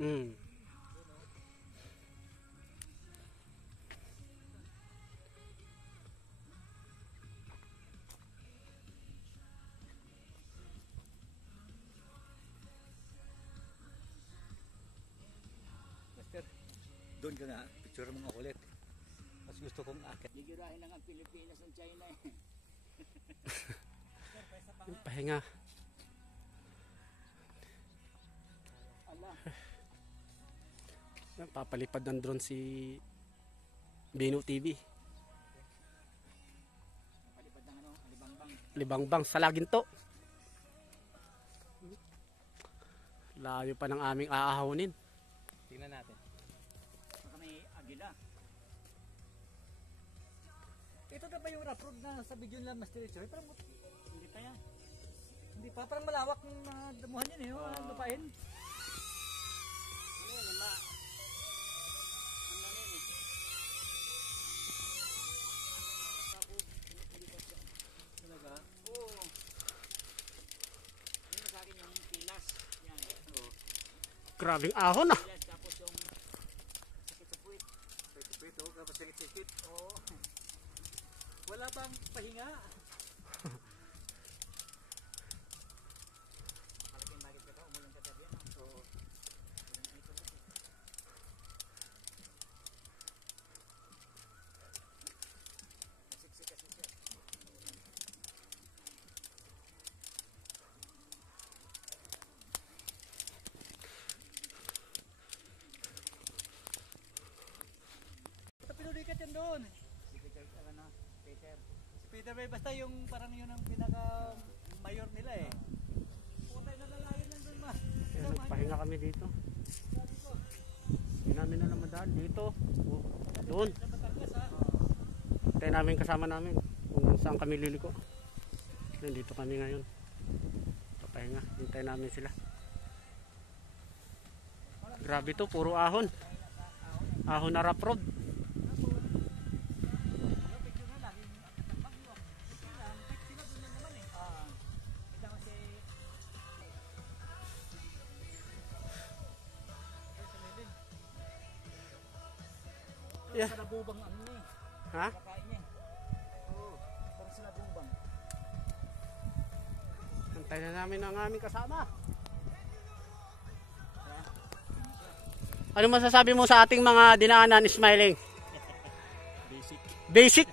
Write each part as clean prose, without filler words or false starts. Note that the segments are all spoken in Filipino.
Mm. Master, doon ka nga, picture mo nga ulit. Mas gusto kong akit. Ligurahin lang ang Pilipinas ng China eh. Yung pahinga. Ala, Papalipad ng drone si Bino TV. palipad ng ano, alibangbang. Libangbang sa Laginto. Layo pa ng aming aahawonin. Tingnan natin. Baka may agila. Ito na ba yung rough road na sa video nila, Master Choy? Parang Hindi pa yan. hindi pa, parang malawak ng damuhan yun eh, lupain. Ano yun, ano yun eh. Tapos, pinipilipat siya. Talaga? Oo. Yun sa akin yung pilas. Yan. Oo. Grabing ahon ah. Pilas, tapos yung sakit sa puwit. Sakit-sakit, oh, kapag sakit-sakit. Oo. Wala bang pahinga? Malaking bagay ka pa, umulan ka tabi, ano? Oo. Kasiksik. Ito pinulikat yan doon. Si Peter, ano, Peter. Si Peter Bay, basta yung parang yun ang pinaka-mayor nila eh. Putay na lalayan lang doon ma. Kaya nagpahinga kami dito. Hindi namin alam madaan dito. Oh, doon. Sa Batangas ha. Tayo namin kasama namin kung saan kami liliko. Nandito kami ngayon. Papahinga. Hintay namin sila. Grabe to, puro ahon. Ahon na rough road. Yung picture na laging akit ng bagyo. Ang pek sila doon lang naman eh. Kita ko si Ay, sa lilim. Yeah. sa nabubang ano eh. Ha? Kakain niya eh. Oo. Parang sa nabubang. Hintay na namin ang aming kasama. Ano masasabi mo sa ating mga dinaanan, Smiling? Basic. Basic.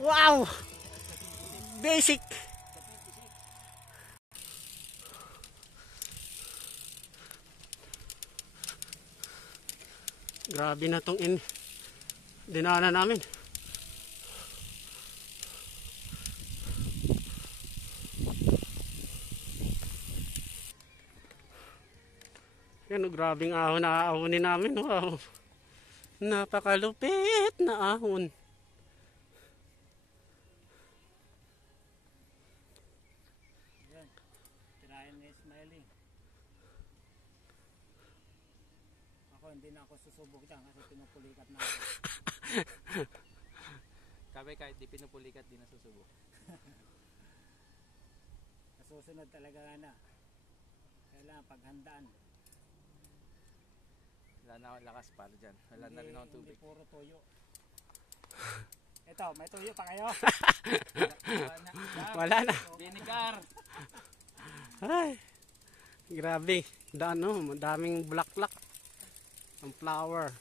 Wow! Basic. Grabe na tong dinaanan namin. Yan o, grabing ahon na ahonin namin. Wow. Napakalupit na ahon. Yan. Tirayan ni Smiling. Ako hindi na ako susubok dyan kasi pinupulikat na ako. Kami kahit di pinupulikat, di nasusubok. Nasusunod talaga na. Kailangan paghandaan. Wala na akong lakas para dyan. Wala na rin akong tubig. Hindi puro tuyo. Ito, may tuyo pa kayo. Wala na. Vinegar. Ay, grabe. Daming bulaklak. Ang flower.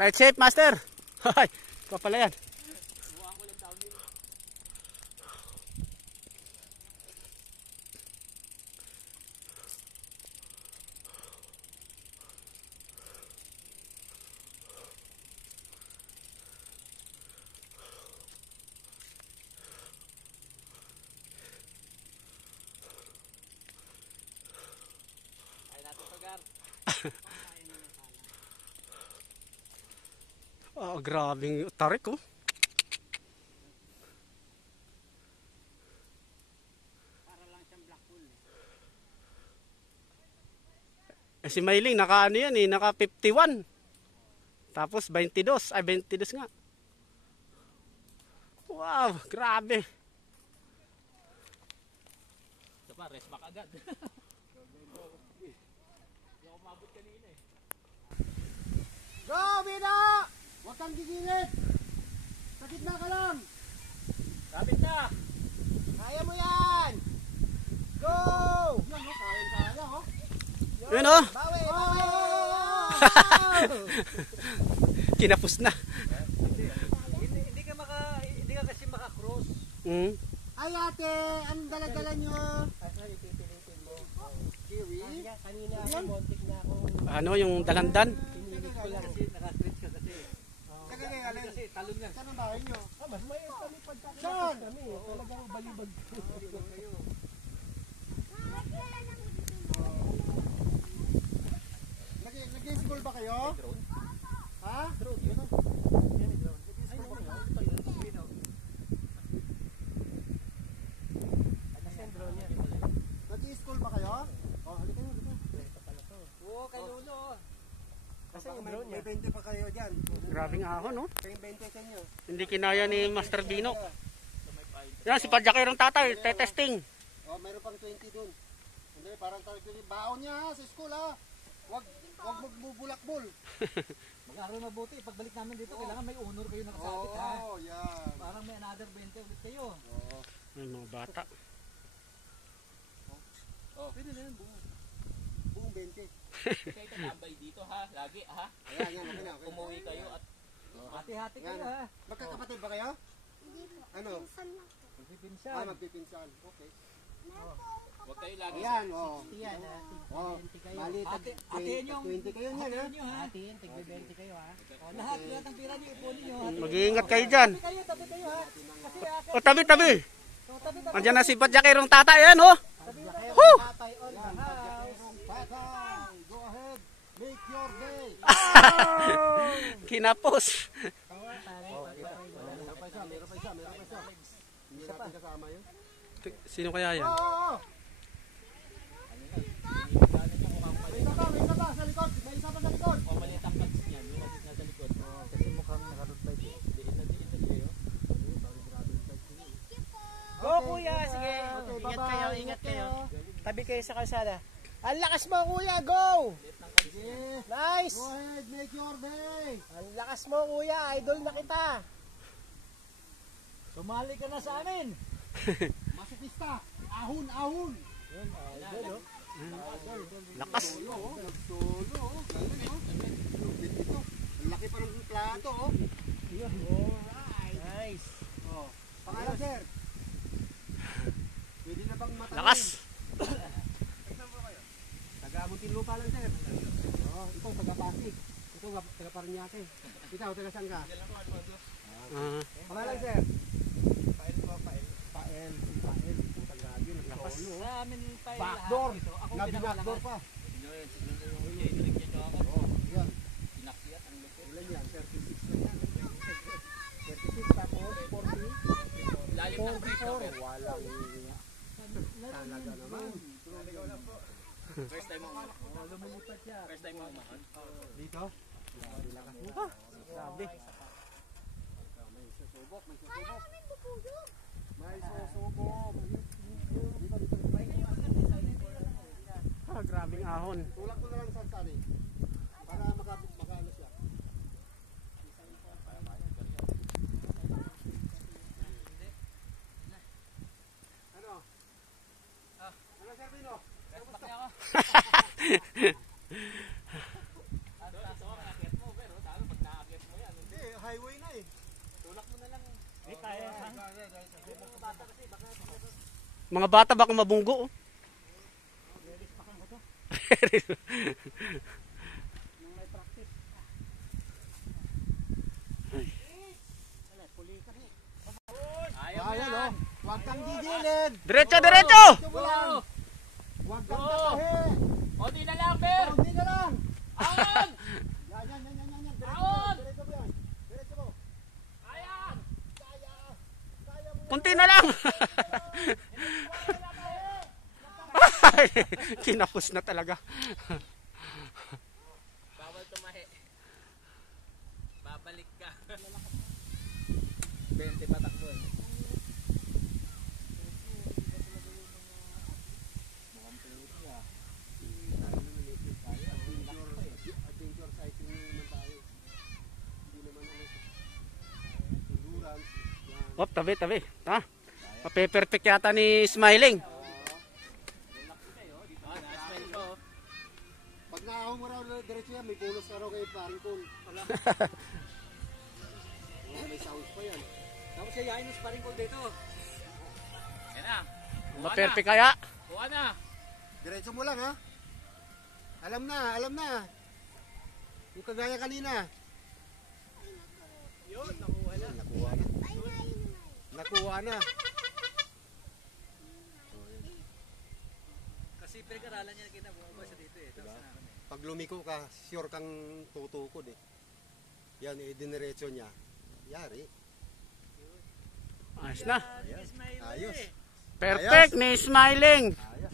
Right shape, master. Hay, ikaw pala yan. Subukan ko lang downhill. Ah, grabing tarik oh. Para lang siyang black hole. Eh, si Mailing naka ano yan eh, naka 51. Tapos 22, ay 22 nga. Wow, grabe. Ito pa, rest back agad. Hindi ako mabot kanina eh. Go, Bida! Huwag kang gigilid! Sa gitna ka lang! Sabit na! Kaya mo yan! Go! Yan, no? Kaya, oh. Yun oh, Bawi, bawi! kinapos na. Hindi ka kasi maka-cross. Mm. Ay, ate! Anong dala-dala nyo? Kiwi? Kanina ako, montik na ako. Ano yung dalandan? Kasi naka-stretch ka kasi. Kasi talon yan. Saan ang bahay nyo? Mas may kami pagkakita. Saan? Talagang balibag. Nag-school ba kayo? Ha? Nag-school ba kayo? Oh, halika nyo, halika. Oo, kay Lolo. Kasi may 20 pa kayo dyan. Grabing ahon oh. Kaya 20 sa inyo. Hindi kinaya ni Master Bino. Yan, si Padjakay ng tatay, testing. Oh, mayroon pang 20 dun. Hindi, parang tayo baon niya ha, sa school ha. Wag magbubulakbol. Mag-aaral mabuti. Pagbalik namin dito, kailangan may honor kayo nakasabit ha. Oo, yan. Parang may another 20 ulit kayo. Oo. Ay, mga bata. Pwede na yan, buong 20. Kayo tambay dito ha, lagi ha. Ayan, yan, okay na, okay na. Umuwi kayo at Hati-hati kayo Yan. ha. Magkakapatid ba kayo? Ano? Magpipinsan. Magpipinsan. Okay. huwag kayo lagi Ayan, oh. Yan, Oh, bali, Hatiin yung 20 kayo niyan ha. hatiin nyo ha. Hatiin, tigbe-20 kayo ha. O, lahat ng pira nyo, ipunin nyo. Mag-iingat kayo dyan. Tabi kayo ha. Kasi O, tabi-tabi. tabi. Andiyan na si Padjakay ng tatay, yan oh. Woo! Patay on the house. Patay! Go ahead! Make your day! Kinapos. Meron pa isa. Hindi natin kasama yun. Sino kaya yan? Oo! May isa pa sa likod! May isa pa sa likod! o maliit ang cuts niyan, yung maliit na sa likod. Kasi mukhang nakarutay eh. Diin na siya. Go kuya, sige. Okay, Ingat bye-bye. kayo, ingat kayo. Tabi kayo sa kalsada. Ang lakas mo kuya, go! Sige! Nice! Go ahead! Make your day! Ang lakas mo kuya, idol na kita. Sumali ka na sa amin. Masipista! Ahon! Ahon! Lakas. Solo oh! Nag-solo oh! Galing oh! Lupit ito! Ang laki pa ng plato oh! Nice. Oh. Pangalan sir? Pwede na bang matanong? Lakas. Taga-Muntinlupa lang sir. Oh, ito taga-Pasig. Ito taga-Paranaque. Ikaw taga-saan ka? Ah, Pangalan sir? Pael. Putang grabe, nag-solo. Sa amin tayo Backdoor! lahat dito. Ako Nabi-backdoor pa. Drink niya daw ako. Oh, yan. Pinakyat ang lupit. Ilan yan? 36 lang yan. 36 tapos 40. Lalim ng break ako. Walang talaga naman. First time mo umahan. First time mo umahan. Dito? Lakas mo. sabi. May susubok. May susubok. Ah, grabing ahon. Tulak mo na lang sa tali. Para makaano siya. Ano? Ano sir Pino? Hindi, highway na eh. Tulak mo na lang. Hindi tayo. Mga bata baka mabunggo. Oh. Ayan o. Huwag kang gigilid. Diretso, diretso! Huwag kang tatahi. Konti na lang, Ber! Kunti na lang. Ahon! Yan. Ahon! Diretso mo yan. Kinapos na talaga. Bawal tumahi. Babalik ka. 20 patakbo eh. Adventure cycling naman tayo. Hindi naman endurance. Yan. Op, tabi. Ha? Mape-perfect yata ni Smiling. Na-smile ko. Pag naahaw mo raw diretso yan, may bonus ka raw kay paring Cole. May sounds pa yan. Tapos yayain mo sparring ko dito. Yan na. Maperfect kaya? Kuha na. Diretso mo lang ha. Alam na. Yung kagaya kanina. Yun, nakuha na. Nakuha na. Kasi pinag-aralan niya kita bumaba siya dito eh. Tapos na Pag lumiko ka, sure kang tutukod eh. Yan, diniretso niya. Yari. Ayos na. Smile Ayos. eh. Perfect ni Smiling. Ayos.